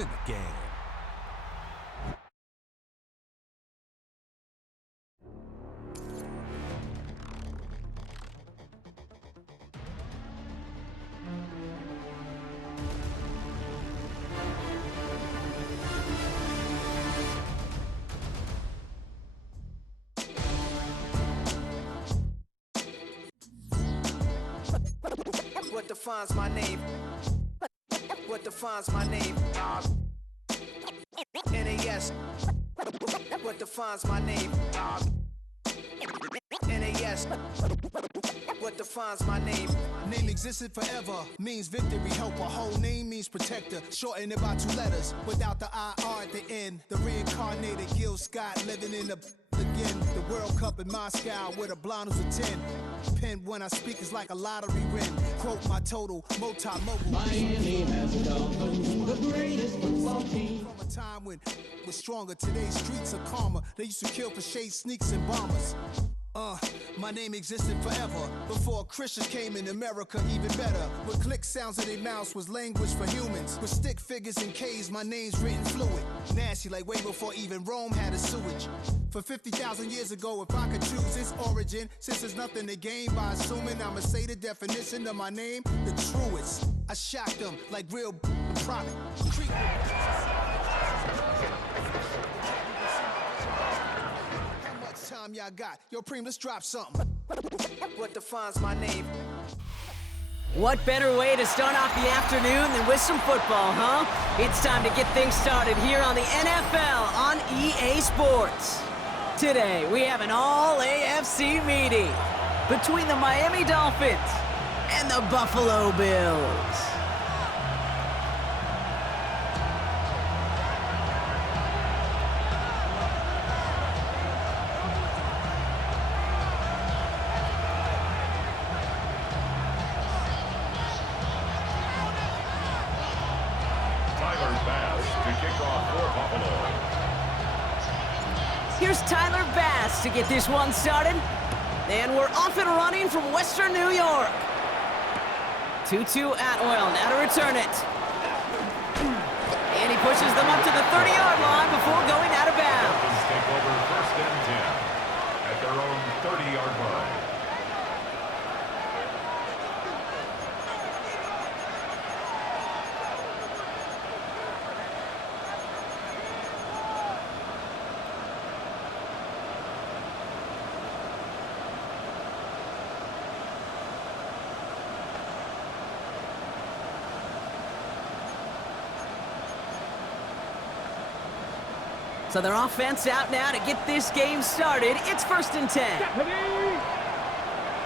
in the game. What defines my name? What defines my name? NAS. What defines my name? NAS. What defines my name? Name existed forever, means victory, helper. Whole name means protector, shortened it by 2 letters, without the IR at the end. The reincarnated Gil Scott, living in the again. The World Cup in Moscow, where the blind who's a 10. Pen when I speak is like a lottery win. Quote my total, multi-mogul. Miami has the Dolphins, the greatest football team. From a time when it was stronger, today's streets are calmer. They used to kill for shade sneaks and bombers. My name existed forever. Before Christians came in America, even better. With click sounds in their mouths was language for humans. With stick figures and K's, my name's written fluid. Nasty like way before even Rome had a sewage. For 50,000 years ago, if I could choose its origin, since there's nothing to gain by assuming I'ma say the definition of my name, the truest. I shocked them like real product. Time y'all got. Yo, Preem, let's drop something. What defines my name? What better way to start off the afternoon than with some football, huh? It's time to get things started here on the NFL on EA Sports. Today, we have an all-AFC meeting between the Miami Dolphins and the Buffalo Bills. Here's Tyler Bass to get this one started. And we're off and running from Western New York. 2-2 Atwell, now to return it. And he pushes them up to the 30-yard line before going out of bounds. Dolphins take over 1st and 10 at their own 30-yard line. So their offense out now to get this game started. It's 1st and 10.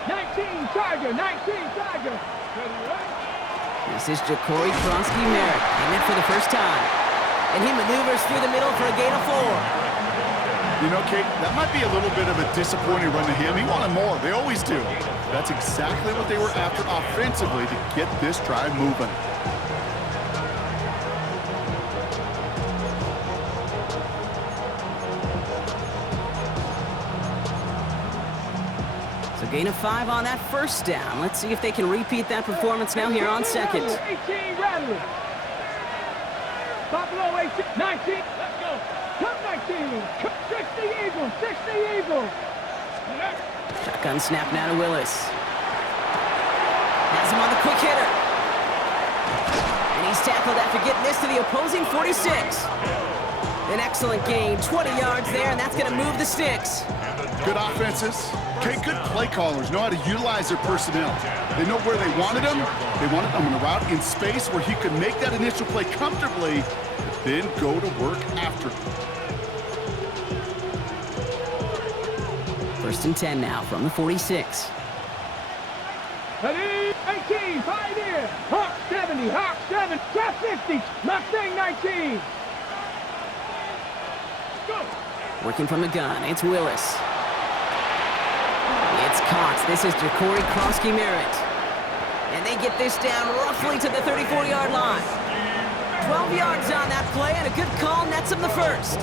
19 Tiger, 19 Tiger. This is Ja'Cory Krosky-Merritt getting it for the first time. And he maneuvers through the middle for a gain of 4. You know, Kate, that might be a little bit of a disappointing run to him. He wanted more. They always do. That's exactly what they were after offensively to get this drive moving. So gain of 5 on that first down. Let's see if they can repeat that performance now here on 2nd. 18 Rattler. Buffalo 18, 19. Let's go. Come 19. 60 Eagles, 60 Eagles. Shotgun snap now to Willis. Has him on the quick hitter. And he's tackled after getting this to the opposing 46. An excellent gain, 20 yards there, and that's going to move the sticks. Good offenses. Okay, good play callers know how to utilize their personnel. They know where they wanted them. They wanted them on a route in space where he could make that initial play comfortably, but then go to work after. 1st and 10 now from the 46. 18, Pioneer. Hawk 70, Hawk 7, Cat 50, Mustang 19. Go. Working from the gun, it's Willis. It's Cox. This is Ja'Cory Krosky-Merritt. And they get this down roughly to the 34-yard line. 12 yards on that play, and a good call nets him the first.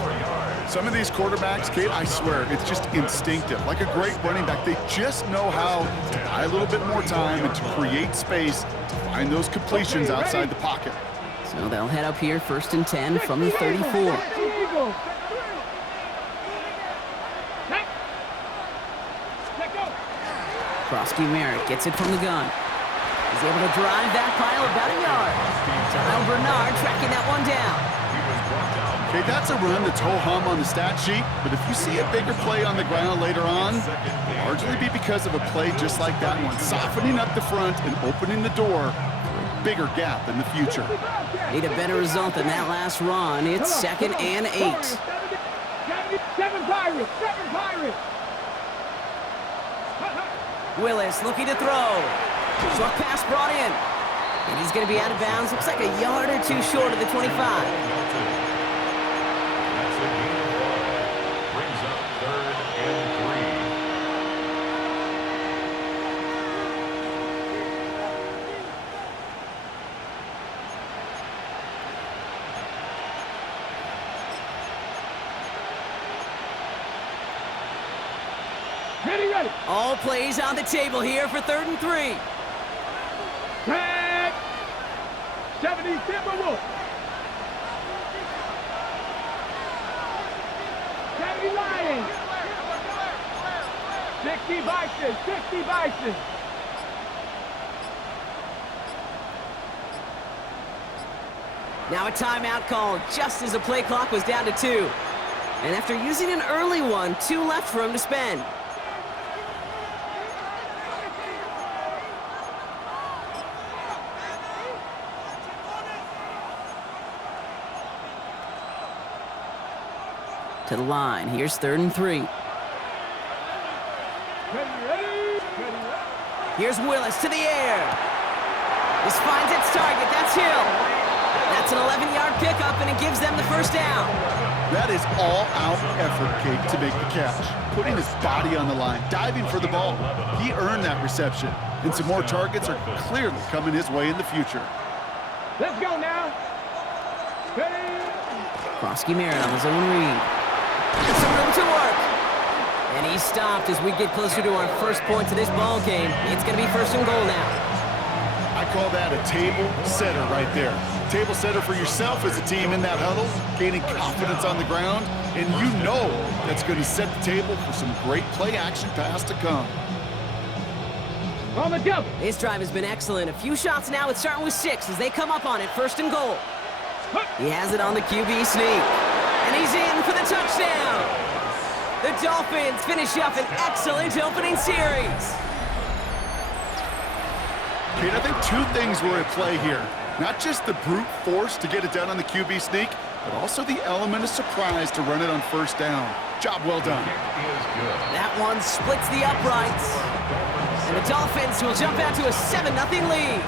Some of these quarterbacks, Kate, I swear, it's just instinctive. Like a great running back, they just know how to buy a little bit more time and to create space to find those completions outside the pocket. So they'll head up here, 1st and 10 from the 34. Krosky Merritt gets it from the gun. He's able to drive that pile about a yard. Kyle Bernard tracking that one down. Okay, that's a run that's ho-hum on the stat sheet, but if you see a bigger play on the ground later on, it'll largely be because of a play just like that one, softening up the front and opening the door for a bigger gap in the future. Need a better result than that last run. It's 2nd and 8. 7 Pirates! 7 Pirates! Willis looking to throw. Short pass brought in. And he's going to be out of bounds. Looks like a yard or two short of the 25. That's a gain of 5. Brings up 3rd and 3. Ready! All plays on the table here for 3rd and 3. Tag! 70 Timberwolves! 70 Lions! 60 Bison! 60 Bison! Now a timeout called just as the play clock was down to 2. And after using an early one, 2 left for him to spend. To the line. Here's 3rd and 3. Here's Willis to the air. This finds its target. That's Hill. That's an 11-yard pickup, and it gives them the 1st down. That is all-out effort, Kate, to make the catch. Putting his body on the line, diving for the ball. He earned that reception, and some more targets are clearly coming his way in the future. Let's go now. Ready? Krosky Merritt on his own read. Got some room to work. And he's stopped as we get closer to our first points of this ball game. It's going to be 1st and goal now. I call that a table setter right there. Table setter for yourself as a team in that huddle, gaining confidence on the ground, and you know that's going to set the table for some great play-action pass to come. On the double. This drive has been excellent. A few shots now. It's starting with 6 as they come up on it. 1st and goal. He has it on the QB sneak. And he's in for the touchdown. The Dolphins finish up an excellent opening series. Kate, I think 2 things were at play here. Not just the brute force to get it done on the QB sneak, but also the element of surprise to run it on 1st down. Job well done. That one splits the uprights. And the Dolphins will jump out to a 7-0 lead.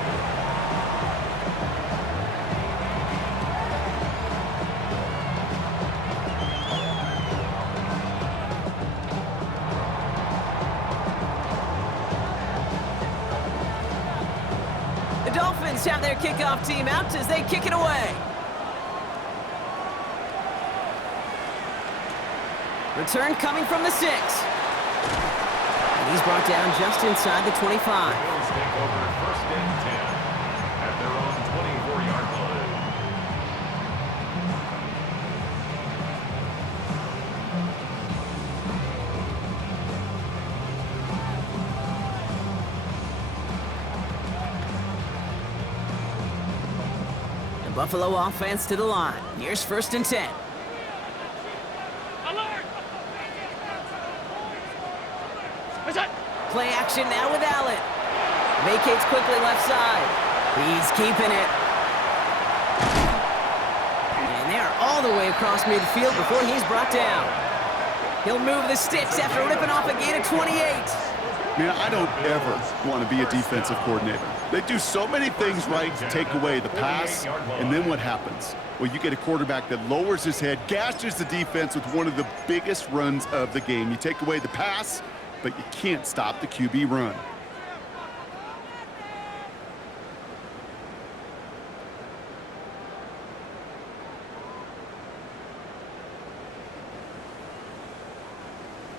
Dolphins have their kickoff team out as they kick it away. Return coming from the 6. And he's brought down just inside the 25. Bills take over 1st and 10 at their own 24-yard line. Buffalo offense to the line. Here's 1st and 10. Play action now with Allen. Vacates quickly left side. He's keeping it. And they are all the way across midfield before he's brought down. He'll move the sticks after ripping off a gain of 28. Man, I don't ever want to be a defensive coordinator. They do so many things right to take away the pass, and then what happens? Well, you get a quarterback that lowers his head, gashes the defense with one of the biggest runs of the game. You take away the pass, but you can't stop the QB run.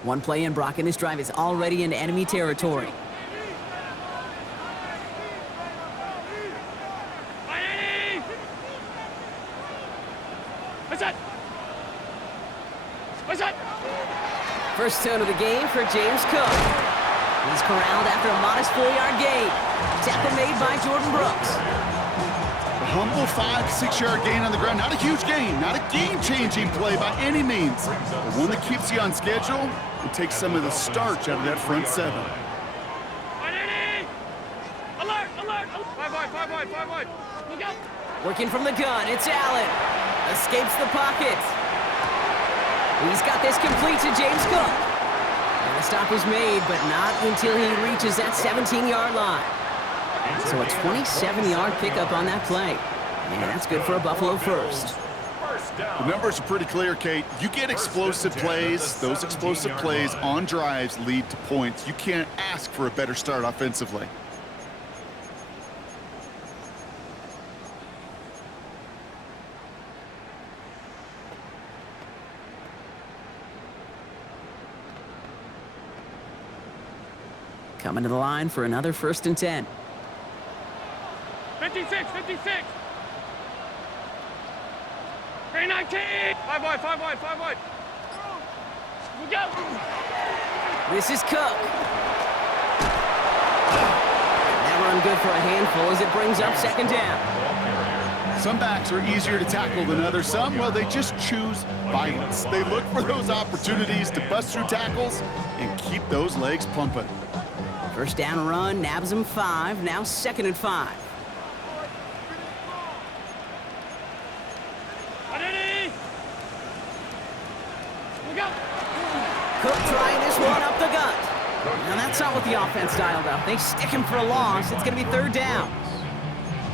One play in, Brock, and this drive is already into enemy territory. First down of the game for James Cook. He's corralled after a modest 4-yard gain. Tackle made by Jordan Brooks. A humble 5 to 6 yard gain on the ground. Not a huge gain, not a game-changing play by any means, but one that keeps you on schedule and takes some of the starch out of that front seven. Alert! Alert! 5 wide. Look out! Working from the gun, it's Allen. Escapes the pocket. He's got this complete to James Cook. And the stop is made, but not until he reaches that 17-yard line. So a 27-yard pickup on that play. And that's good for a Buffalo first. The numbers are pretty clear, Kate. You get explosive plays. Those explosive plays on drives lead to points. You can't ask for a better start offensively. Coming to the line for another 1st and 10. 56! 319! 5 wide. Look out! This is Cook. That run good for a handful as it brings up 2nd down. Some backs are easier to tackle than others. Some, well, they just choose violence. They look for those opportunities to bust through tackles and keep those legs pumping. First down run, nabs him 5, now 2nd and 5. Cook trying this one up the gut. Now that's not what the offense dialed up. They stick him for a loss. It's going to be 3rd down.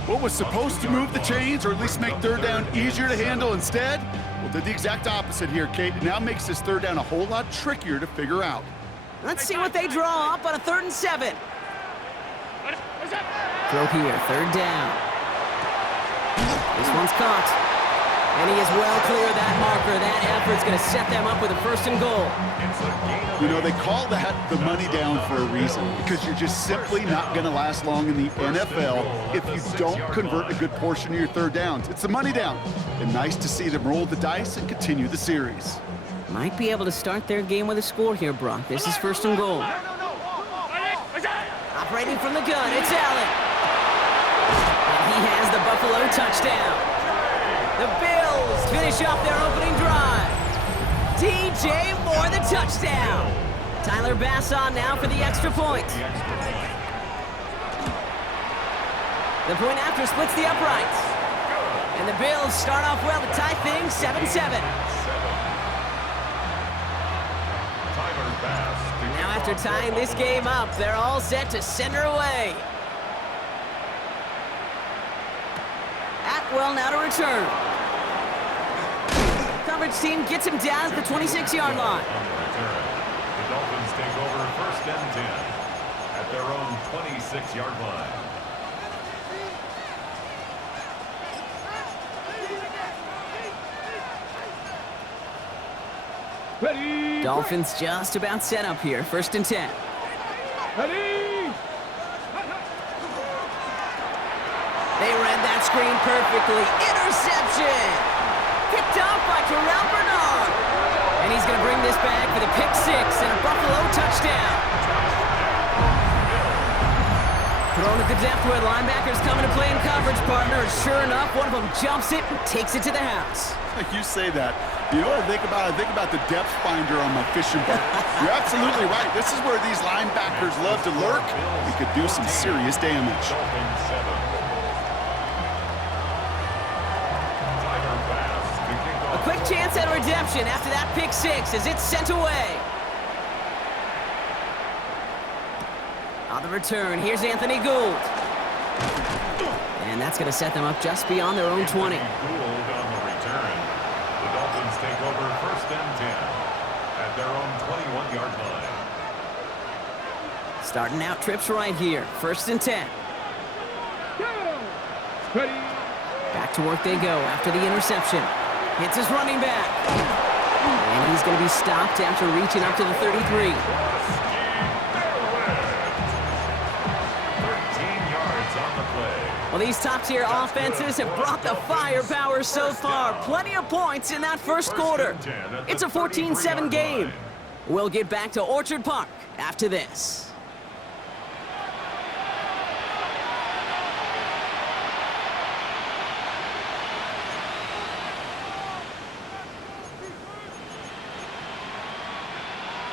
What was supposed to move the chains or at least make 3rd down easier to handle instead? Well, did the exact opposite here, Kate. It now makes this 3rd down a whole lot trickier to figure out. Let's see what they draw up on a 3rd and 7. Throw here, 3rd down. This one's caught. And he is well clear of that marker. That effort's going to set them up with a 1st and goal. You know, they call that the money down for a reason, because you're just simply not going to last long in the NFL if you don't convert a good portion of your 3rd downs. It's the money down. And nice to see them roll the dice and continue the series. Might be able to start their game with a score here, Brock. This is 1st and goal. Operating from the gun, it's Allen. And he has the Buffalo touchdown. The Bills finish off their opening drive. DJ Moore, the touchdown. Tyler Bass on now for the extra point. The point after splits the uprights. And the Bills start off well to tie things 7-7. Now after tying this game up, they're all set to send her away. Atwell now to return. Coverage team gets him down at the 26-yard line. The Dolphins take over 1st and 10 at their own 26-yard line. Ready! Dolphins just about set up here. 1st and 10. Ready! They read that screen perfectly. Interception! Picked off by Terrell Bernard. And he's going to bring this back for the pick 6 and a Buffalo touchdown. Thrown at the depth where linebackers coming to play in coverage, partner. And sure enough, one of them jumps it and takes it to the house. You say that. You know what I think about? I think about the depth finder on my fishing boat. You're absolutely right. This is where these linebackers love to lurk. We could do some serious damage. A quick chance at a redemption after that pick 6 as it's sent away. On the return, here's Anthony Gould. And that's going to set them up just beyond their own 20. Gould on the return. The Dolphins take over 1st and 10 at their own 21-yard line. Starting out trips right here. 1st and 10. Ready! Back to work they go after the interception. Hits his running back. And he's going to be stopped after reaching up to the 33. 13 yards on the play. Well, these top-tier offenses have brought the firepower so far. Plenty of points in that first quarter. It's a 14-7 game. We'll get back to Orchard Park after this.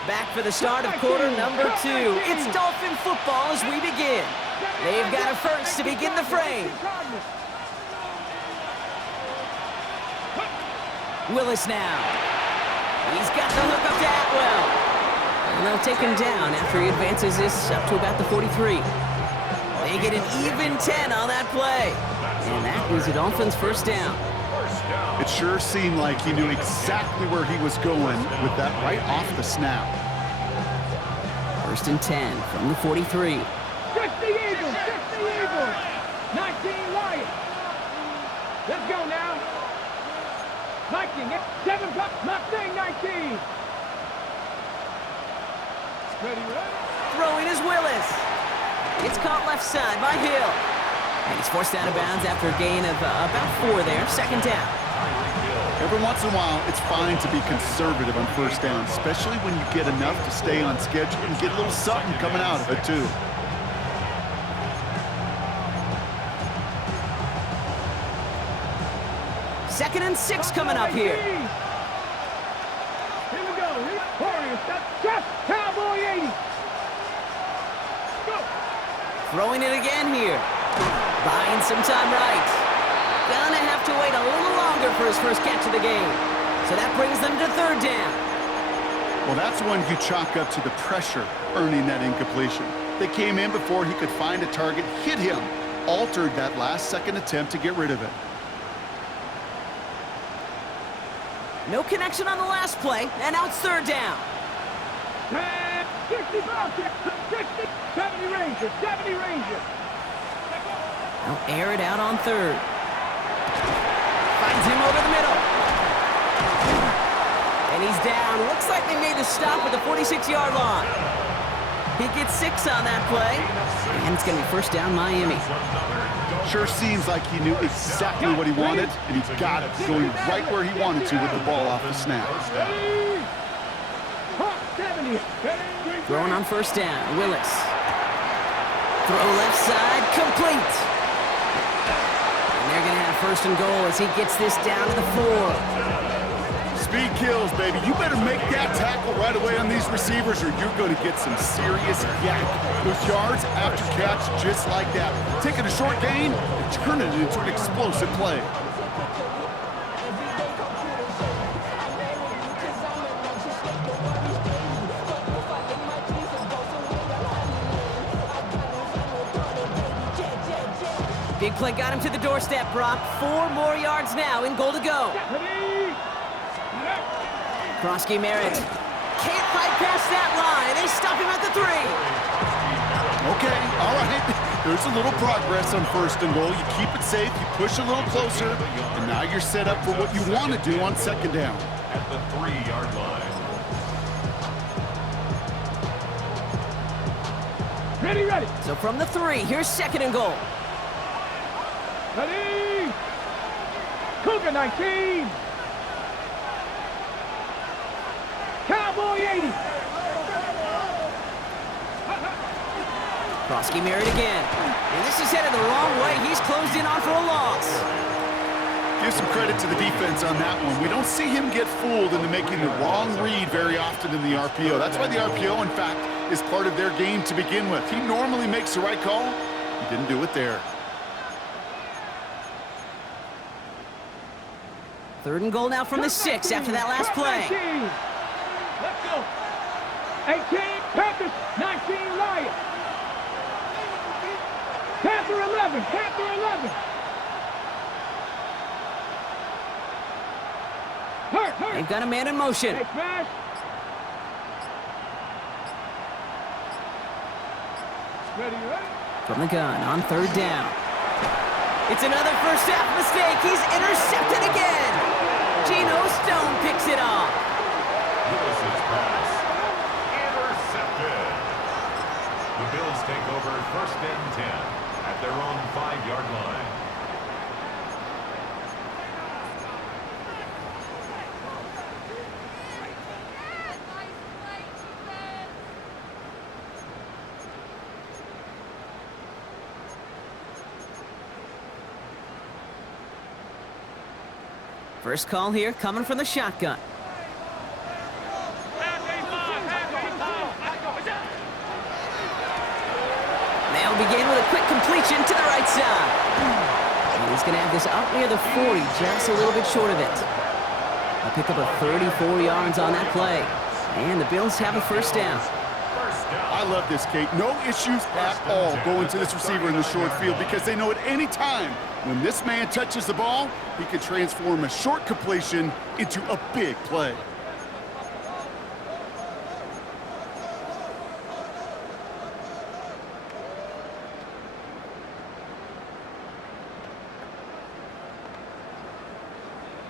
Back for the start of quarter number 2. It's Dolphin football as we begin. They've got a first to begin the frame. Willis now. He's got the hook up to Atwell. And they'll take him down after he advances this up to about the 43. They get an even 10 on that play. And that is the Dolphins' first down. It sure seemed like he knew exactly where he was going with that right off the snap. First and 10 from the 43. 60 Eagles, 60 Eagles, 19 Lions. Let's go now. Viking, 7 pucks, Mustang 19. Ready, ready? Throwing is Willis. It's caught left side by Hill. And he's forced out of bounds after a gain of about 4 there. Second down. Every once in a while, it's fine to be conservative on first down, especially when you get enough to stay on schedule and get a little something coming out of it, too. Second and 6 coming up here. Here we go. Warriors, step, Cowboy 80. Go. Throwing it again here. Buying some time right. Gonna have to wait a little longer for his first catch of the game. So that brings them to third down. Well, that's one you chalk up to the pressure earning that incompletion. They came in before he could find a target, hit him, altered that last-second attempt to get rid of it. No connection on the last play, and now it's third down. 60 Falcons, 60, 70 Rangers, 70 Rangers. They'll air it out on third. Finds him over the middle. And he's down. Looks like they made the stop at the 46-yard line. He gets 6 on that play, and it's going to be first down Miami. Sure seems like he knew exactly what he wanted, and he got it, going right where he wanted to with the ball off the snap. Throwing on first down, Willis. Throw left side, complete. And they're going to have first and goal as he gets this down to the 4. Speed kills, baby. You better make that tackle right away on these receivers or you're going to get some serious yak. Those yards after catch just like that. Taking a short gain and turning it into an explosive play. Big play got him to the doorstep, Brock. 4 more yards now in goal to go. Krosky Merritt can't fight past that line. They stop him at the 3. Okay, all right. There's a little progress on first and goal. You keep it safe, you push a little closer, and now you're set up for what you want to do on second down. At the 3-yard line. Ready, ready. So from the 3, here's second and goal. Ready. Cougar 19. Cowboy 80. Krosky Merritt again. And this is headed the wrong way. He's closed in on for a loss. Give some credit to the defense on that one. We don't see him get fooled into making the wrong read very often in the RPO. That's why the RPO, in fact, is part of their game to begin with. He normally makes the right call. He didn't do it there. Third and goal now from the 6 after that last play. Let's go. 18, Panthers, 19, Lions. Panther 11, Panther 11. Hurt. They've got a man in motion. Hey, smash. Ready. From the gun on third down. It's another first half mistake. He's intercepted again. Geno Stone picks it off. Willis's pass. Intercepted. The Bills take over first and 10 at their own 5-yard line. First call here coming from the shotgun. They'll begin with a quick completion to the right side. And he's going to have this up near the 40, just a little bit short of it. They'll pick up a 34 yards on that play. And the Bills have a first down. I love this, Kate. No issues at all going to this receiver in the short field because they know at any time when this man touches the ball, he can transform a short completion into a big play.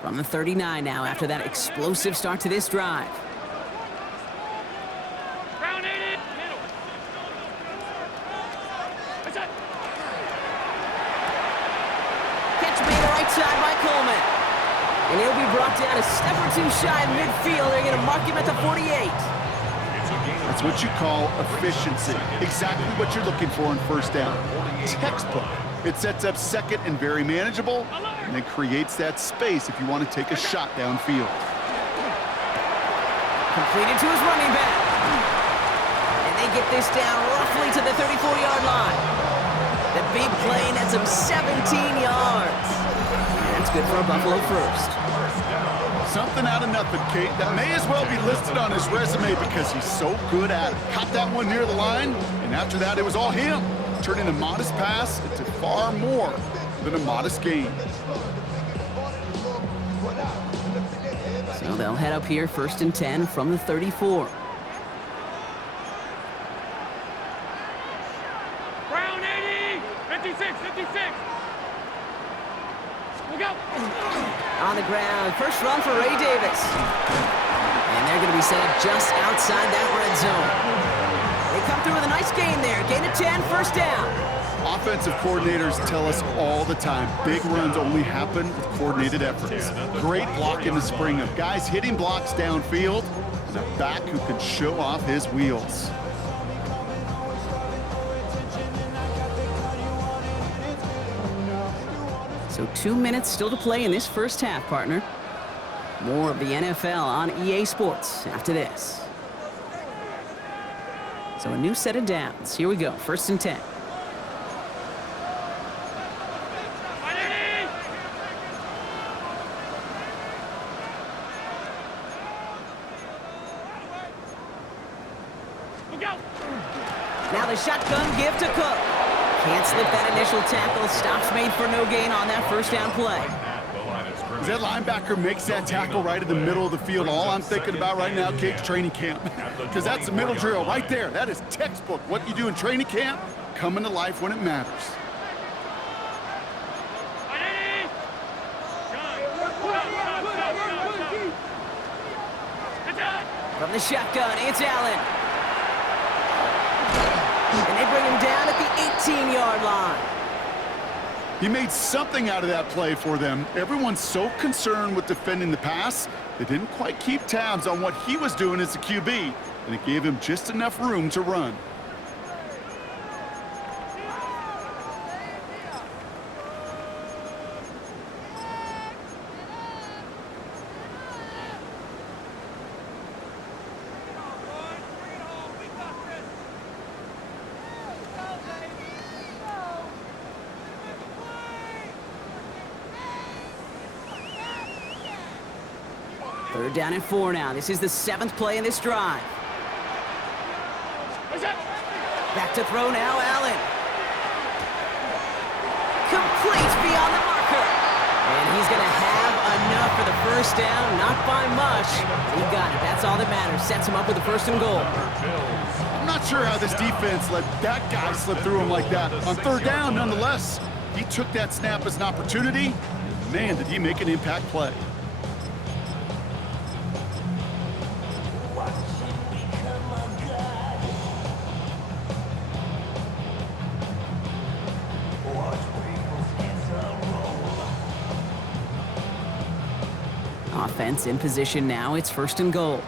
From the 39 now after that explosive start to this drive. Catch made the right side by Coleman. And he'll be brought down a step or two shy of midfield. They're going to mark him at the 48. That's what you call efficiency. Exactly what you're looking for in first down. Textbook. It sets up second and very manageable, and then creates that space if you want to take a shot downfield. Completed to his running back. And they get this down roughly to the 34-yard line. The big play nets him 17 yards. That's good for a Buffalo first. Something out of nothing, Kate, that may as well be listed on his resume because he's so good at it. Caught that one near the line, and after that, it was all him. Turning a modest pass into far more than a modest gain. So they'll head up here first and 10 from the 34. Brown 80, 56, 56. We go. On the ground, first run for Ray Davis. And they're going to be set up just outside that red zone. They come through with a nice gain there. Gain of 10, first down. Offensive coordinators tell us all the time, big runs only happen with coordinated efforts. Great block in the spring of guys hitting blocks downfield, and a back who can show off his wheels. So 2 minutes still to play in this first half, partner. More of the NFL on EA Sports after this. So a new set of downs. Here we go, first and 10. Now the shotgun give to Cook. Can't slip that initial tackle. Stops made for no gain on that first down play. As that linebacker makes that tackle right in the middle of the field, all I'm thinking about right now, Kate's training camp. Because that's the middle drill right there. That is textbook. What you do in training camp, coming to life when it matters. From the shotgun, it's Allen. And they bring him down at the 18-yard line. He made something out of that play for them. Everyone's so concerned with defending the pass, they didn't quite keep tabs on what he was doing as a QB, and it gave him just enough room to run. Third down and 4 now. This is the 7th play in this drive. Back to throw now, Allen. Complete beyond the marker. And he's going to have enough for the first down. Not by much. He got it. That's all that matters. Sets him up with the first and goal. I'm not sure how this defense let that guy slip through him like that. On third down, nonetheless, he took that snap as an opportunity. Man, did he make an impact play. Offense in position now. It's first and goal.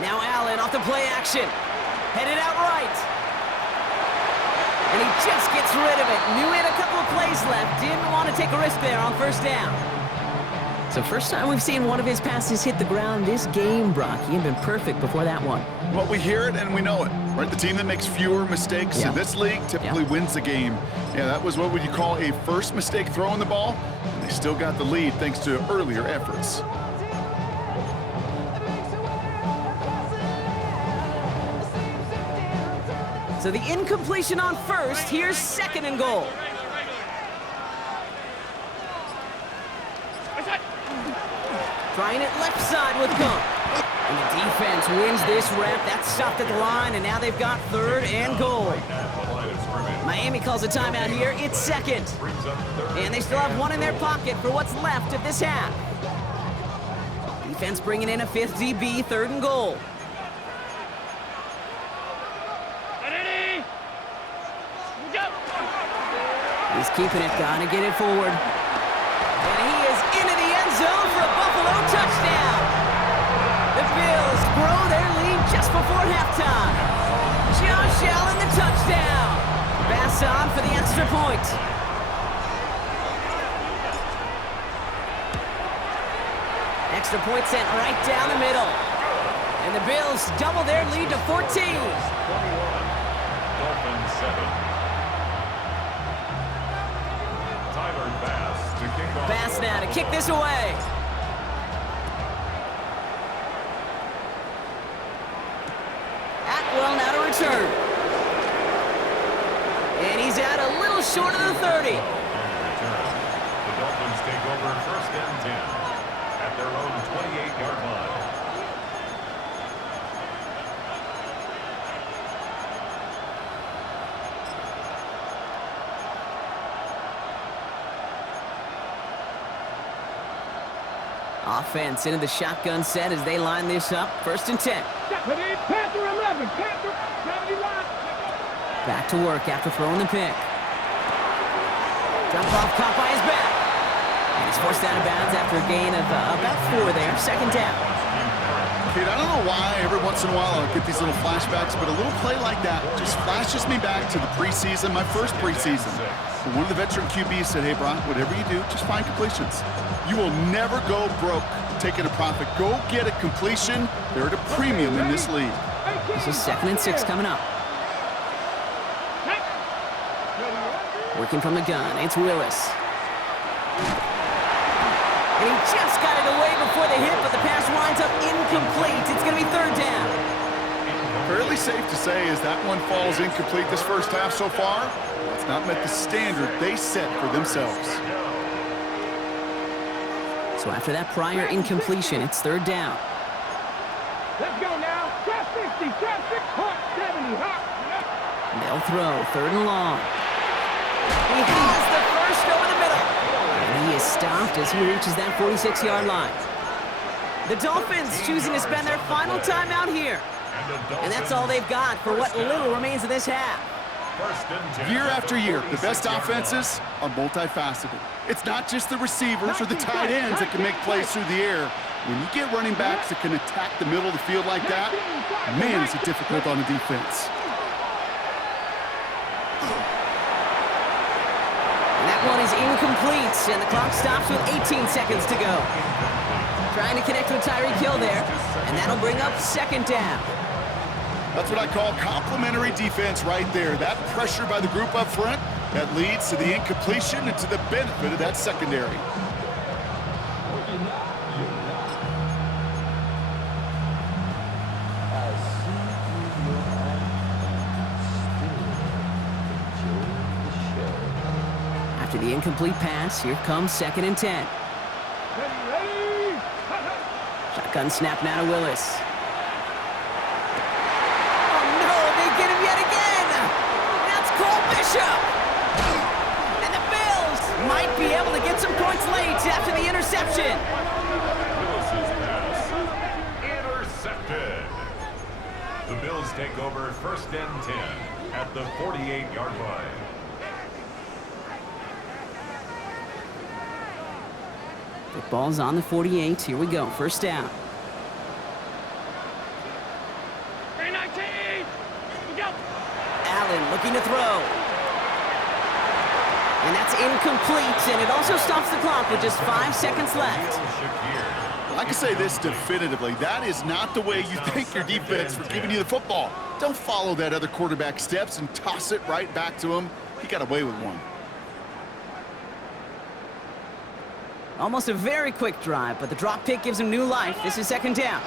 Now Allen off the play action. Headed out right. And he just gets rid of it. Knew he had a couple of plays left. Didn't want to take a risk there on first down. So first time we've seen one of his passes hit the ground this game, Brock. He had been perfect before that one. Well, we hear it and we know it, right? The team that makes fewer mistakes in this league typically wins the game. Yeah, that was what would you call a first mistake throwing the ball, and they still got the lead thanks to earlier efforts. So the incompletion on first. Here's second and goal. Trying it left side with Gump. And the defense wins this rep. That's stopped at the line, and now they've got third and goal. Miami calls a timeout here. It's second. And they still have one in their pocket for what's left of this half. Defense bringing in a fifth DB, third and goal. He's keeping it, gotta get it forward. And he is into the end zone for a Buffalo touchdown. The Bills grow their lead just before halftime. Josh Allen, the touchdown. Bass on for the extra point. Extra point sent right down the middle. And the Bills double their lead to 14. 21. Dolphins 7. Bass now to kick this away. Atwell now to return. And he's out a little short of the 30. The Dolphins take over first and 10 at their own 28-yard line. Offense into the shotgun set as they line this up. First and 10. Panther 11, Panther 71. Back to work after throwing the pick. Jump off caught by his back. And he's forced out of bounds after a gain of about 4 there. Second down. Kate, I don't know why every once in a while I'll get these little flashbacks, but a little play like that just flashes me back to the preseason, my first preseason. But one of the veteran QBs said, hey, Brock, whatever you do, just find completions. You will never go broke taking a profit. Go get a completion. They're at a premium in this league. This is second and 6 coming up. Working from the gun, it's Willis. And he just got it away before the hit, but the pass winds up incomplete. It's going to be third down. Fairly safe to say as that one falls incomplete this first half so far, it's not met the standard they set for themselves. So after that prior incompletion, it's third down. Let's go now. Trap 60, trap 6, Hawk 70, Hawk. They'll throw, third and long. He has the first over the middle. And he is stopped as he reaches that 46-yard line. The Dolphins choosing to spend their final timeout here. And that's all they've got for what little remains of this half. Year after year, the best offenses are multifaceted. It's not just the receivers or the tight ends that can make plays through the air. When you get running backs that can attack the middle of the field like that, man, is it difficult on the defense. That one is incomplete, and the clock stops with 18 seconds to go. Trying to connect with Tyreek Hill there, and that'll bring up second down. That's what I call complementary defense right there. That pressure by the group up front, that leads to the incompletion and to the benefit of that secondary. After the incomplete pass, here comes second and 10. Shotgun snap now to Willis. And the Bills might be able to get some points late after the interception. Willis's pass intercepted. The Bills take over first and 10 at the 48-yard line. The ball's on the 48. Here we go. First down. Allen Allen looking to throw. And that's incomplete, and it also stops the clock with just 5 seconds left. I can say this definitively. That is not the way you thank your defense for giving you the football. Don't follow that other quarterback steps and toss it right back to him. He got away with one. Almost a very quick drive, but the drop pick gives him new life. This is second down.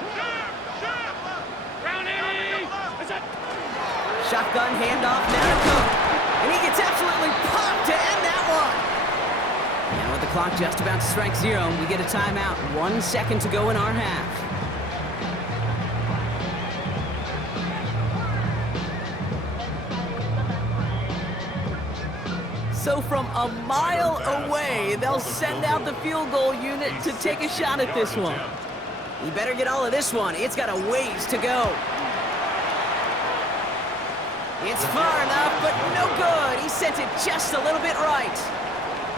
Shotgun handoff now to Cook. And he gets absolutely popped to end that one. And with the clock just about to strike 0, we get a timeout. 1 second to go in our half. So from a mile away, they'll send out the field goal unit to take a shot at this one. You better get all of this one. It's got a ways to go. It's far enough, but no good. He sent it just a little bit right.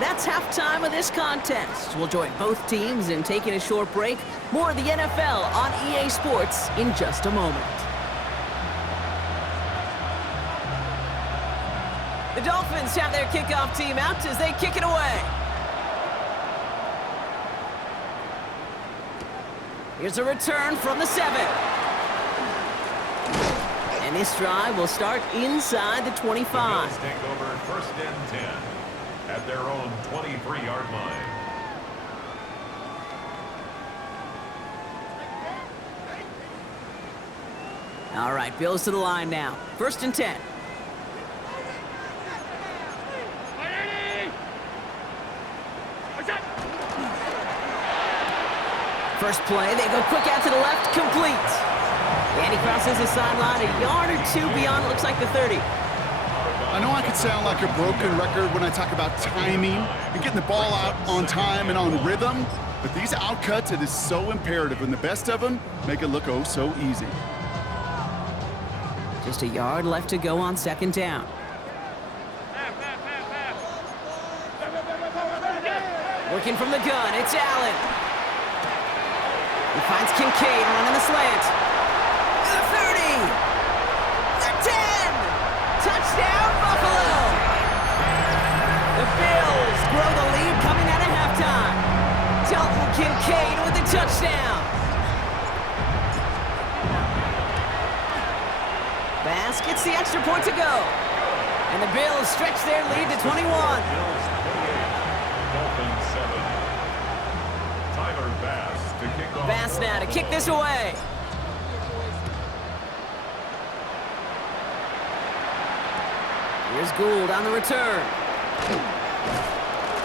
That's halftime of this contest. We'll join both teams in taking a short break. More of the NFL on EA Sports in just a moment. The Dolphins have their kickoff team out as they kick it away. Here's a return from the 7. And this drive will start inside the 25. The Bills take over first and 10 at their own 23-yard line. All right, Bills to the line now. First and 10. First play, they go quick out to the left, complete. And he crosses the sideline a yard or 2 beyond, looks like the 30. I know I could sound like a broken record when I talk about timing and getting the ball out on time and on rhythm, but these outcuts, it is so imperative, and the best of them make it look oh so easy. Just a yard left to go on second down. Working from the gun, it's Allen. He finds Kincaid running the slant. The 30! The 10! Touchdown, Buffalo! The Bills grow the lead coming out of halftime. Dalton Kincaid with the touchdown. Bass gets the extra point to go. And the Bills stretch their lead to 21. Bills 28, Dolphins 7. Tyler Bass to kick off. Bass now to kick this away. Here's Gould on the return.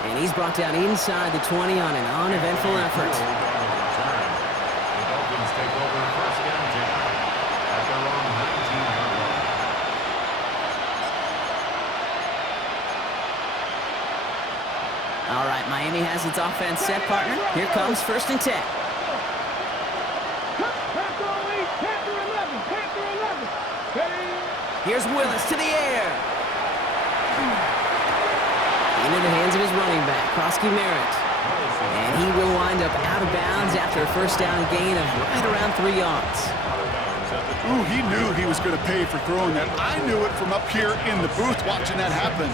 And he's brought down inside the 20 on an uneventful effort. The Dolphins take over first and 10 at their own 19-yard line. All right, Miami has its offense set, partner. Here comes first and 10. Here's Willis to the air. Into the hands of his running back, Krosky Merritt. And he will wind up out of bounds after a first down gain of right around 3 yards. Ooh, he knew he was going to pay for throwing that. I knew it from up here in the booth watching that happen.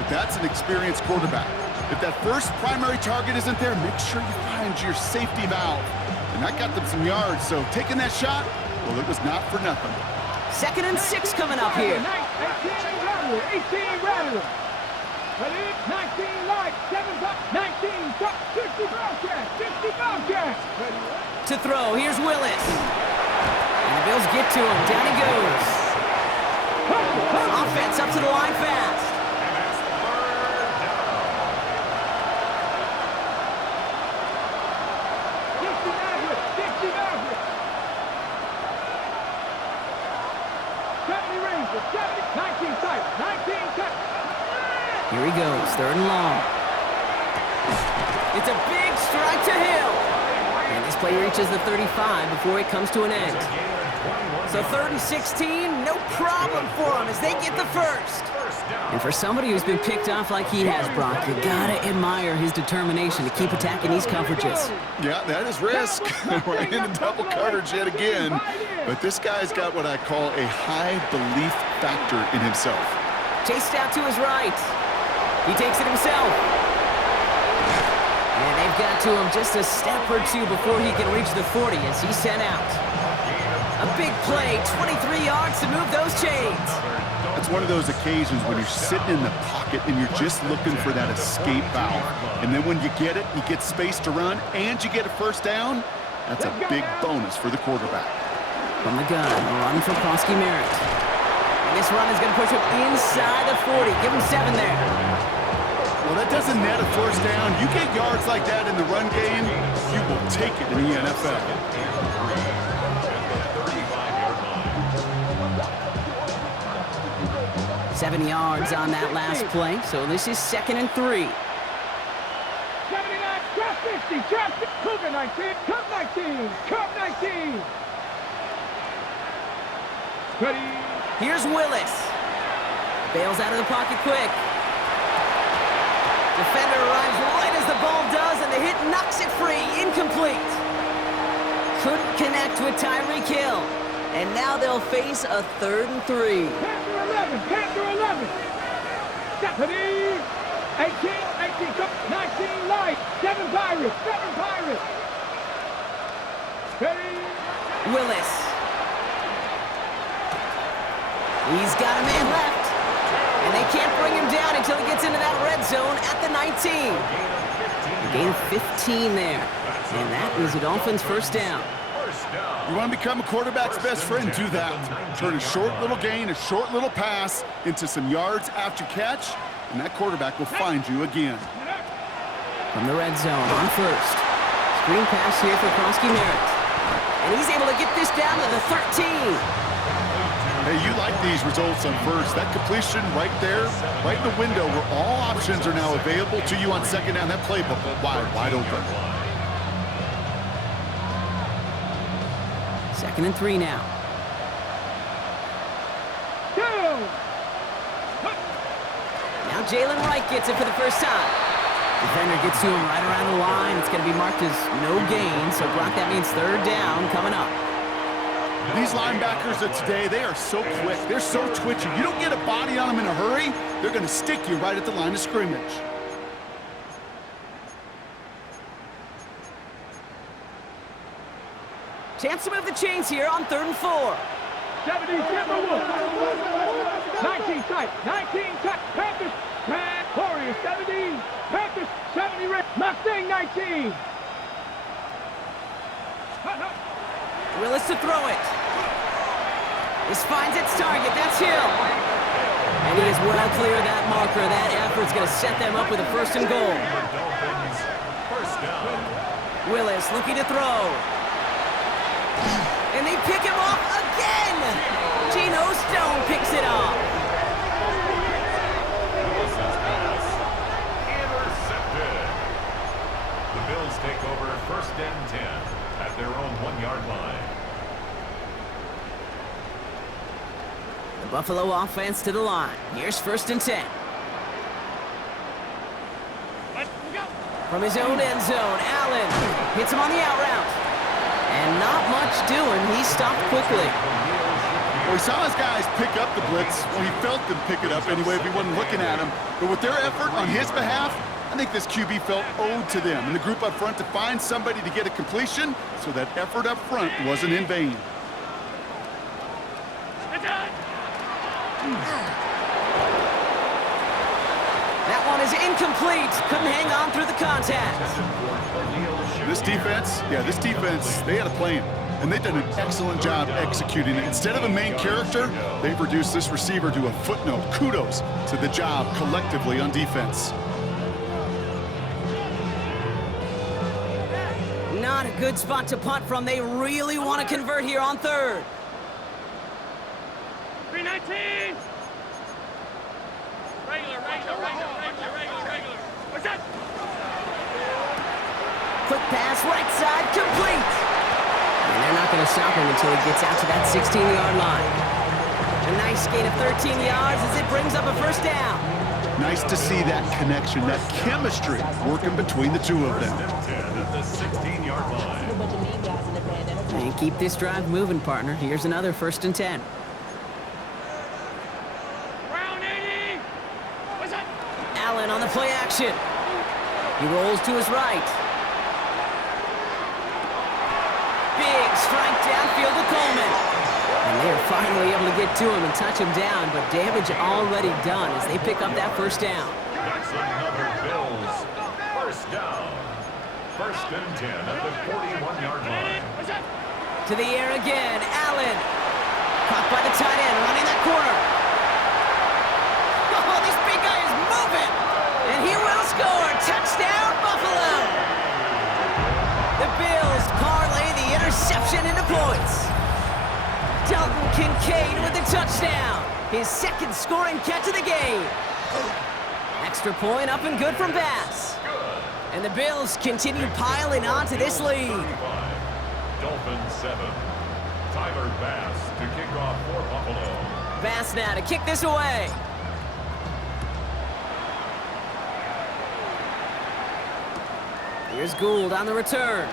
But that's an experienced quarterback. If that first primary target isn't there, make sure you find your safety valve. And that got them some yards, so taking that shot, well, it was not for nothing. Second and 6 coming up here. 18 Rattler. 19 light, 7 top, 19 top, 60 Bobcat, 60 Bobcat. To throw, here's Willis. And the Bills get to him. Down he goes. Offense up to the line fast. Here he goes, third and long. It's a big strike to Hill. And this play reaches the 35 before it comes to an end. So third and 16, no problem for him as they get the first. And for somebody who's been picked off like he has, Brock, you gotta admire his determination to keep attacking these coverages. Yeah, that is risk. We're into double coverage yet again. But this guy's got what I call a high belief factor in himself. Chased out to his right. He takes it himself. And they've got to him just a step or two before he can reach the 40 as he's sent out. A big play, 23 yards to move those chains. It's one of those occasions when you're sitting in the pocket and you're just looking for that escape valve. And then when you get it, you get space to run, and you get a first down. That's a big bonus for the quarterback. From the gun, a run for Krosky Merritt. And this run is going to push him inside the 40. Give him 7 there. Well, that doesn't net a first down. You get yards like that in the run game, you will take it in the NFL. 7 yards on that last play, so this is 2nd and 3. 79, drop 50, drop 50. Cougar 19, Cup 19, Cup 19. Ready. Here's Willis. Bails out of the pocket quick. Defender arrives right as the ball does, and the hit knocks it free. Incomplete. Couldn't connect with Tyreek Hill. And now they'll face a 3rd and 3. Panther 11. Stephanie. 18, Cup 19, light. 7 Pirates. Ready. Willis. He's got a man left. And they can't bring him down until he gets into that red zone at the 19. A gain of 15 there. And that is a Dolphins first down. You want to become a quarterback's best friend, do that. Turn a short little gain, a short little pass into some yards after catch, and that quarterback will find you again. From the red zone on first. Screen pass here for Krosky Merritt. And he's able to get this down to the 13. Hey, you like these results on first. That completion right there, right in the window where all options are now available to you on second down. That playbook wide open. 2nd and 3 now. Now Jalen Wright gets it for the first time. Defender gets to him right around the line. It's going to be marked as no gain. So, Brock, that means 3rd down coming up. These linebackers of today, they are so quick. They're so twitchy. You don't get a body on them in a hurry, they're going to stick you right at the line of scrimmage. Chance to move the chains here on 3rd and 4. 70, Timberwolves. 19 tight. Panthers, Warriors 70. Panthers 70, Mustang 19. Willis to throw it. This finds its target. That's Hill. And he is well clear of that marker. That effort's going to set them up with a 1st and goal. Willis looking to throw. And they pick him off again! Geno Stone picks it off. Intercepted. The Bills take over 1st and 10 at their own 1-yard line. The Buffalo offense to the line. Here's 1st and 10. From his own end zone, Allen hits him on the out route. And not much doing. He stopped quickly. Well, he saw his guys pick up the blitz. Well, he felt them pick it up anyway if he wasn't looking at him. But with their effort on his behalf, I think this QB felt owed to them and the group up front to find somebody to get a completion, so that effort up front wasn't in vain. That one is incomplete. Couldn't hang on through the contact. This defense, they had a plan, and they've done an excellent job executing it. Instead of a main character, they've reduced this receiver to a footnote. Kudos to the job collectively on defense. Not a good spot to punt from. They really want to convert here on 3rd. 319. Regular. What's that? Quick pass, right side, complete. And they're not going to stop him until he gets out to that 16-yard line. A nice gain of 13 yards as it brings up a 1st down. Nice to see that connection, that chemistry working between the two of them. At the 16-yard line. And keep this drive moving, partner. Here's another 1st and 10. Allen on the play action. He rolls to his right. Big strike downfield to Coleman. And they're finally able to get to him and touch him down, but damage already done as they pick up that first down. That's another Bills first down. First and 10 at the 41-yard line. To the air again, Allen. Caught by the tight end, running that corner. Oh, this big guy is moving. And he will score. Touchdown, Buffalo. The Bills parlay the interception into points. Dalton Kincaid with the touchdown. His second scoring catch of the game. Extra point up and good from Bass. And the Bills continue piling on to this lead. Dolphins 7. Tyler Bass to kick off for Buffalo. Bass now to kick this away. Here's Gould on the return.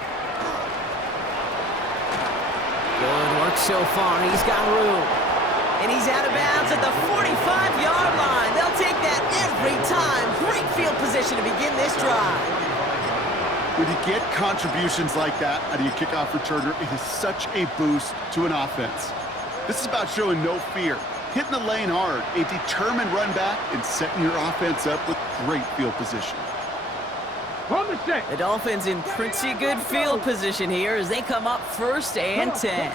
Good work so far. He's got room. And he's out of bounds at the 45-yard line. They'll take that every time. Great field position to begin this drive. When you get contributions like that out of your kickoff returner, it is such a boost to an offense. This is about showing no fear, hitting the lane hard, a determined run back, and setting your offense up with great field position. The Dolphins in pretty good field position here as they come up first and 10.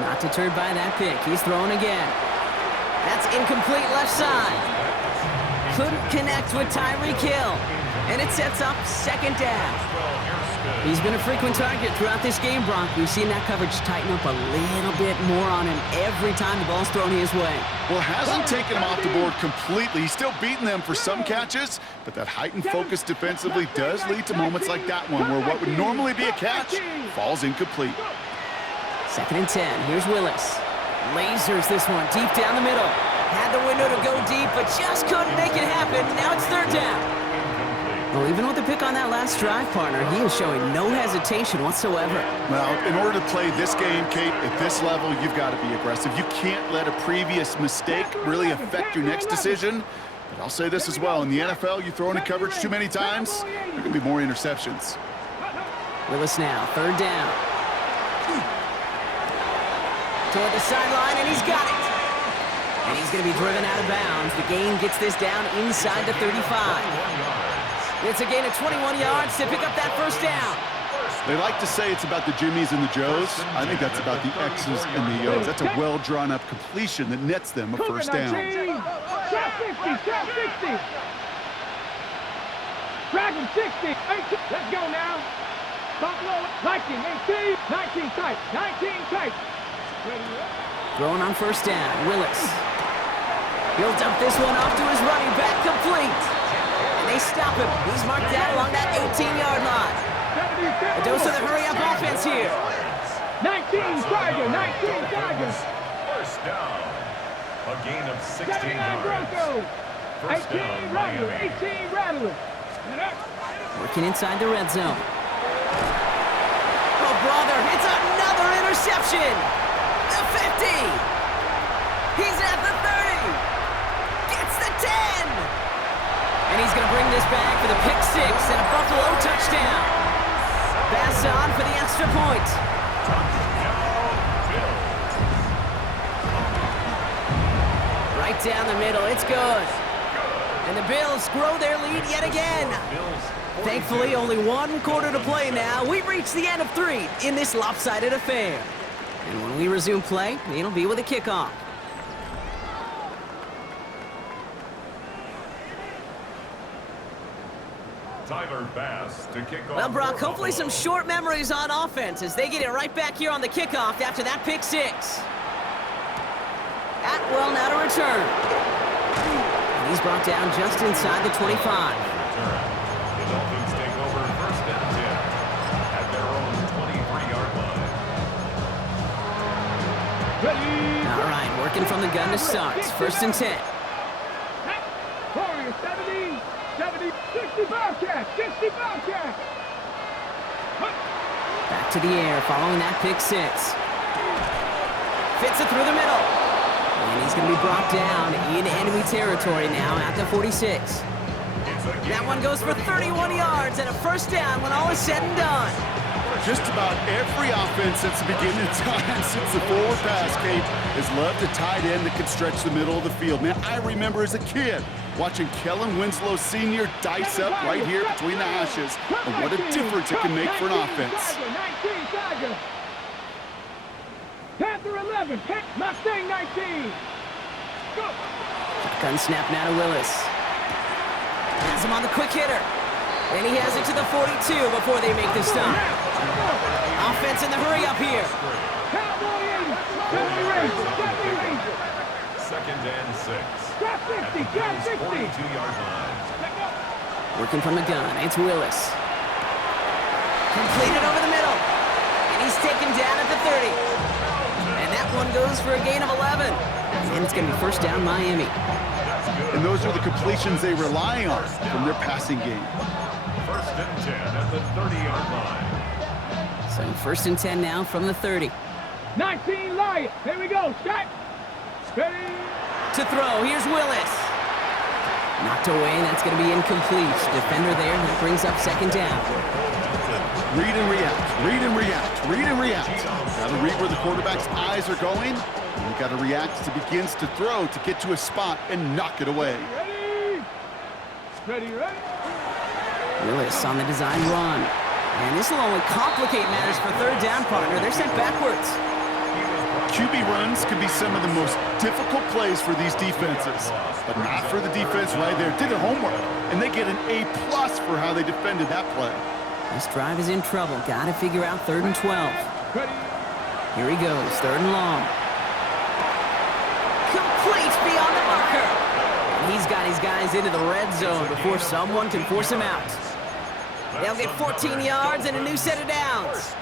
Not deterred by that pick. He's throwing again. That's incomplete left side. Couldn't connect with Tyreek Hill. And it sets up second down. He's been a frequent target throughout this game, Brock. We've seen that coverage tighten up a little bit more on him every time the ball's thrown his way. Well, it hasn't taken him off the board completely. He's still beating them for some catches, but that heightened focus defensively does lead to moments like that one where what would normally be a catch falls incomplete. Second and 10. Here's Willis. Lasers this one deep down the middle. Had the window to go deep, but just couldn't make it happen. Now it's third down. Well, even with the pick on that last drive, partner, he is showing no hesitation whatsoever. Well, in order to play this game, Kate, at this level, you've got to be aggressive. You can't let a previous mistake really affect your next decision. But I'll say this as well. In the NFL, you throw into coverage too many times, there can be more interceptions. Willis now, third down. Toward the sideline, and he's got it. And he's going to be driven out of bounds. The gain gets this down inside the 35. It's a gain of 21 yards to pick up that first down. They like to say it's about the Jimmies and the Joes. I think that's about the X's and the O's. That's a well-drawn-up completion that nets them a first down. Trap 50, trap 60. Dragon 60, 18. Let's go now. Buffalo, 19, 18, 19 tight, 19 tight. Throwing on first down, Willis. He'll dump this one off to his running back, complete. And they stop him. He's marked out along that 18-yard line. A dose of the hurry-up offense here. 19 Tiger, 19 Tigers. First down. A gain of 16 yards. Broncos. First 18 down, Rattler, Miami. 18 Rattler. Working inside the red zone. Oh, brother, it's another interception. The 50. He's at the 30. Gets the 10. And he's going to bring this back for the pick six and a Buffalo touchdown. Bass on for the extra point. Right down the middle, it's good. And the Bills grow their lead yet again. Thankfully, only one quarter to play now. We've reached the end of 3 in this lopsided affair. And when we resume play, it'll be with a kickoff. Tyler Bass to kick off. Well, Brock, for hopefully some Buffalo. short memories on offense as they get it right back here on the kickoff after that pick six. Atwell now to return. And he's brought down just inside the 25. The Dolphins take over first and 10 at their own 23-yard line. All right, working from the gun to start. First and 10. Warriors, 70, 70, 60 Bobcat, 60 Bobcat. Back to the air following that pick six. Fits it through the middle. And he's He's going to be brought down in enemy territory now at the 46. That one goes for 31 yards and a first down when all is said and done. Just about every offense since the beginning of time, since the forward pass, Kate, has loved a tight end that can stretch the middle of the field. Man, I remember as a kid watching Kellen Winslow Sr. dice up right here between the hashes, and what a difference it can make for an offense. Panther 11, Mustang 19. Go. Gun snap now to Willis. Has him on the quick hitter. And he has it to the 42 before they make the stop. Offense in the hurry up here. Second and 6. Grab 50, grab 50. 42-yard line. Working from the gun, it's Willis. Completed over the middle. And he's taken down at the 30. And that one goes for a gain of 11. And it's going to be first down Miami. And those are the completions they rely on from their passing game. First and 10 at the 30-yard line. So first and 10 now from the 30. 19 Lion. Here we go. Shot. Ready. To throw, here's Willis. Knocked away, that's going to be incomplete. Defender there, that brings up second down. Read and react, read and react, read and react. Got to read where the quarterback's eyes are going. And you got to react as he begins to throw to get to a spot and knock it away. Ready. Willis on the design run. And this will only complicate matters for third down, partner. They're sent backwards. QB runs can be some of the most difficult plays for these defenses, but not for the defense right there. Did their homework, and they get an A+ for how they defended that play. This drive is in trouble. Got to figure out third and 12. Ready. Here he goes, third and long. Complete beyond the marker. And he's got his guys into the red zone before someone can force him out. They'll get 14 yards and a new set of downs.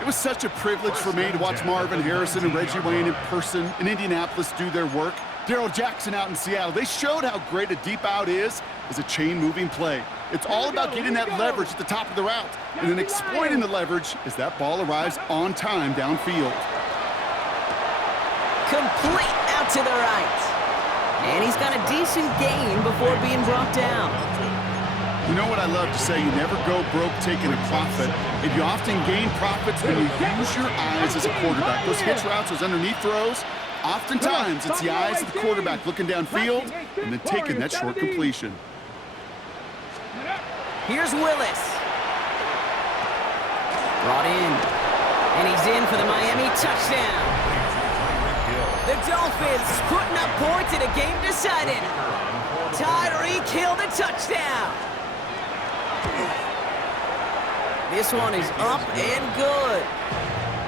It was such a privilege for me to watch Marvin Harrison and Reggie Wayne in person in Indianapolis do their work. Darrell Jackson out in Seattle. They showed how great a deep out is as a chain-moving play. It's all about getting that leverage at the top of the route and then exploiting the leverage as that ball arrives on time downfield. Complete out to the right. And he's got a decent gain before being brought down. You know what I love to say, you never go broke taking a profit, and you often gain profits when you use your eyes as a quarterback. Those hitch routes, those underneath throws, oftentimes it's the eyes of the quarterback looking downfield and then taking that short completion. Here's Willis. Brought in. And he's in for the Miami touchdown. The Dolphins putting up points in a game decided. Tyreek Hill the touchdown. This one is up and good.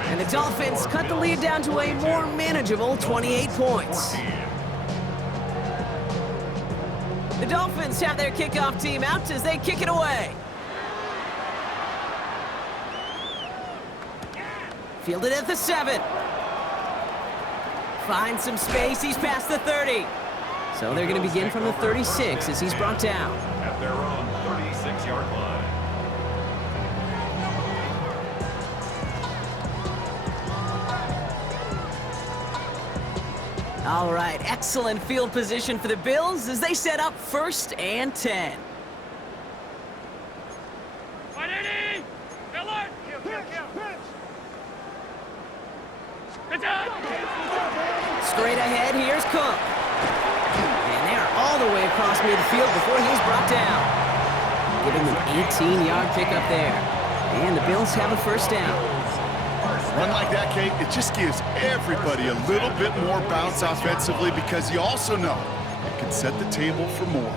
And the Dolphins cut the lead down to a more manageable 28 points. The Dolphins have their kickoff team out as they kick it away. Fielded at the 7. Finds some space, he's past the 30. So they're going to begin from the 36 as he's brought down. At their own 36-yard line. All right, excellent field position for the Bills as they set up first and 10. Straight ahead, here's Cook. And they're all the way across midfield before he's brought down. Give him an 18-yard pickup there. And the Bills have a first down. Run like that, Kate, it just gives everybody a little bit more bounce offensively because you also know it can set the table for more.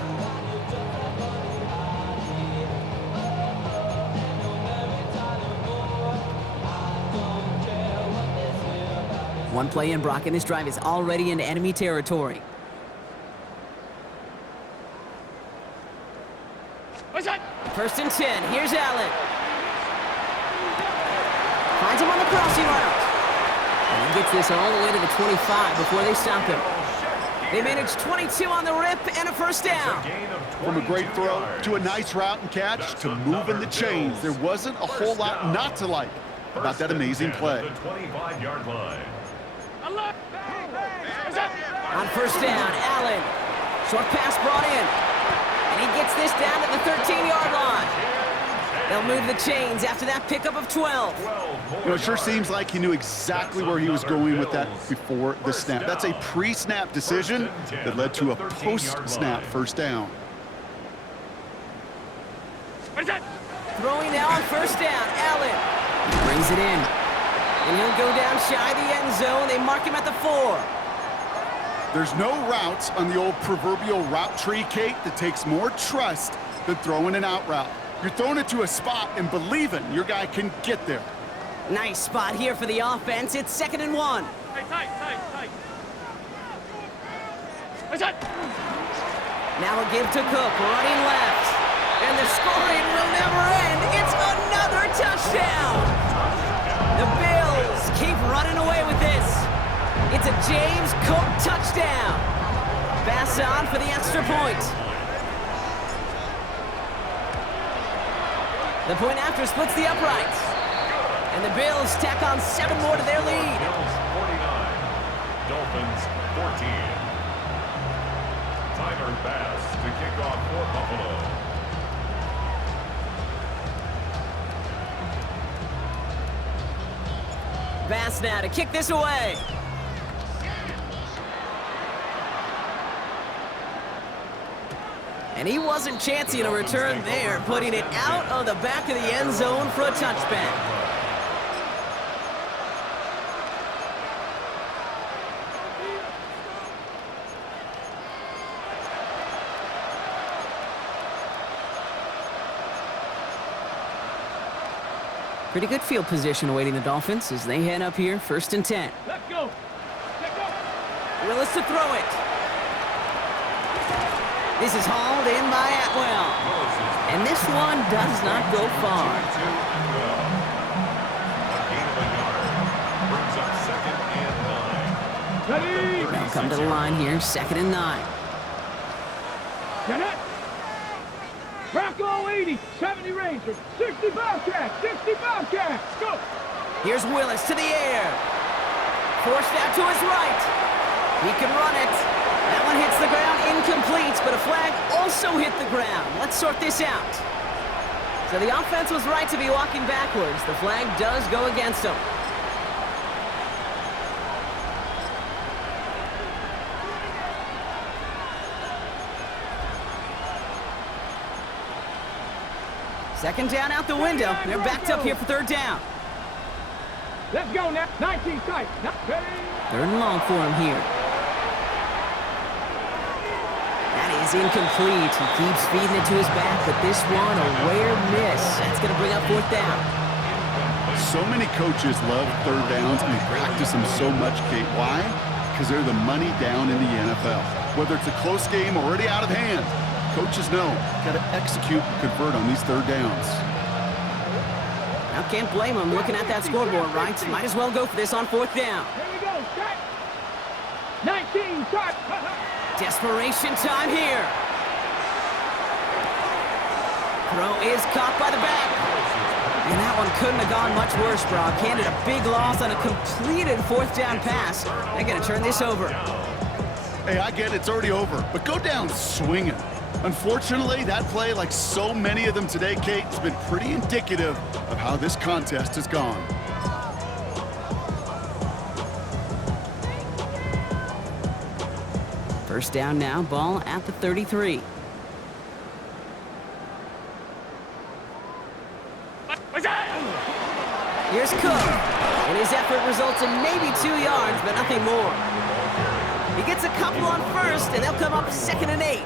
One play in, Brock, and this drive is already into enemy territory. First and 10, here's Allen. Finds him on the crossing route. And he gets this all the way to the 25 before they stop him. They manage 22 on the rip and a first down. From a great throw to a nice route and catch to moving the chains. There wasn't a whole lot not to like about that amazing play. The 25-yard line. On first down, Allen. Short pass brought in. And he gets this down to the 13-yard line. They'll move the chains after that pickup of 12. You know, it sure seems like he knew exactly where he was going with that before the snap. That's a pre-snap decision that led to a post-snap first down. Throwing now on first down, Allen. He brings it in. And he'll go down shy of the end zone. They mark him at the 4. There's no routes on the old proverbial route tree, Kate, that takes more trust than throwing an out route. You're throwing it to a spot and believing your guy can get there. Nice spot here for the offense. It's 2nd and 1. Tight. Now a give to Cook, running left. And the scoring will never end. It's another touchdown. The Bills keep running away with this. It's a James Cook touchdown. Pass on for the extra point. The point after splits the uprights. And the Bills tack on 7 more to their lead. Bills 49, Dolphins 14. Tyler Bass to kick off for Buffalo. Bass now to kick this away. And he wasn't chancing a return there, putting it out of the back of the end zone for a touchback. Pretty good field position awaiting the Dolphins as they head up here, 1st and 10. Let's go. Willis to throw it. This is hauled in by Atwell. And this one does not go far. They'll come to the line here, 2nd and 9. Get it. Bracco 80, 70 Ranger, 60 Bobcats, 60 Bobcats. Go. Here's Willis to the air. Forced out to his right. He can run it. That one hits the ground, incomplete, but a flag also hit the ground. Let's sort this out. So the offense was right to be walking backwards. The flag does go against them. Second down out the window. They're backed up here for 3rd down. Let's go now. 19 tight. 3rd and long for him here. That is incomplete. He keeps feeding it to his back, but this one a rare miss. That's going to bring up 4th down. So many coaches love 3rd downs and they practice them so much, Kate. Why? Because they're the money down in the NFL. Whether it's a close game or already out of hand, coaches know, got to execute and convert on these 3rd downs. I can't blame him looking at that scoreboard, right? Might as well go for this on 4th down. Here we go. Set. 19 tight. Desperation time here. Throw is caught by the back. And that one couldn't have gone much worse, Brock. Handed a big loss on a completed 4th down pass. They're going to turn this over. Hey, I get it, it's already over, but go down swinging. Unfortunately, that play, like so many of them today, Kate, has been pretty indicative of how this contest has gone. First down now, ball at the 33. Here's Cook, and his effort results in maybe 2 yards, but nothing more. He gets a couple on first, and they'll come up 2nd and 8.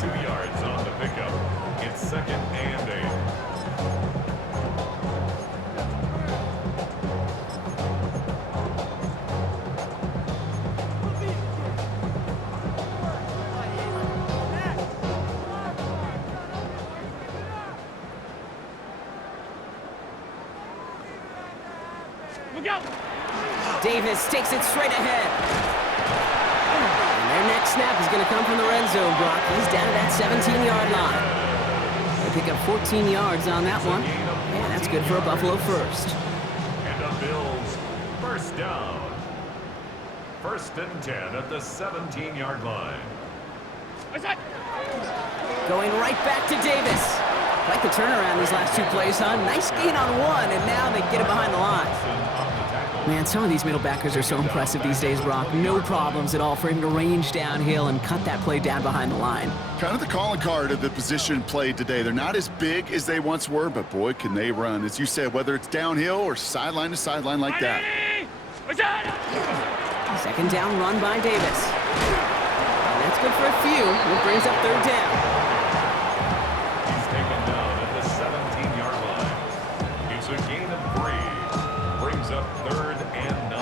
2 yards on the pickup. It's 2nd and 8. Look out. Davis takes it straight ahead. And their next snap is going to come from the red zone, Brock. He's down to that 17-yard line. They pick up 14 yards on that one. And that's good for a Buffalo first. And the Bills, 1st down. first and 10 at the 17-yard line. Going right back to Davis. Like the turnaround these last 2 plays, huh? Nice gain on 1, and now they get it behind the line. Man, some of these middle backers are so impressive these days, Brock. No problems at all for him to range downhill and cut that play down behind the line. Kind of the calling card of the position played today. They're not as big as they once were, but boy, can they run. As you said, whether it's downhill or sideline to sideline like that. Second down run by Davis. And that's good for a few. It brings up third down. He's taken down at the 17-yard line. It's a gain of 3. Brings up third and 9.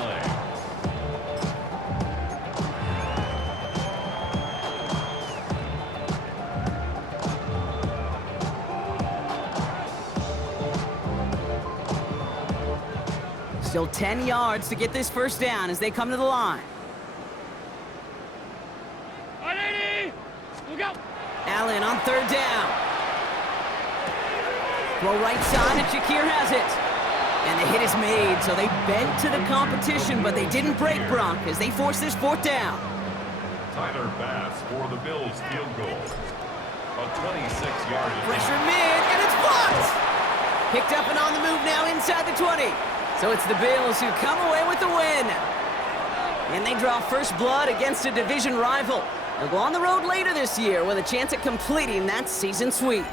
Still 10 yards to get this first down as they come to the line. Allen on third down. Throw right side, and Shakir has it. And the hit is made, so they bent to the competition, but they didn't break, Brock, as they force this fourth down. Tyler Bass for the Bills field goal. A 26-yard Pressure mid, and it's blocked! Picked up and on the move now inside the 20. So it's the Bills who come away with the win. And they draw first blood against a division rival. They'll go on the road later this year with a chance at completing that season sweep.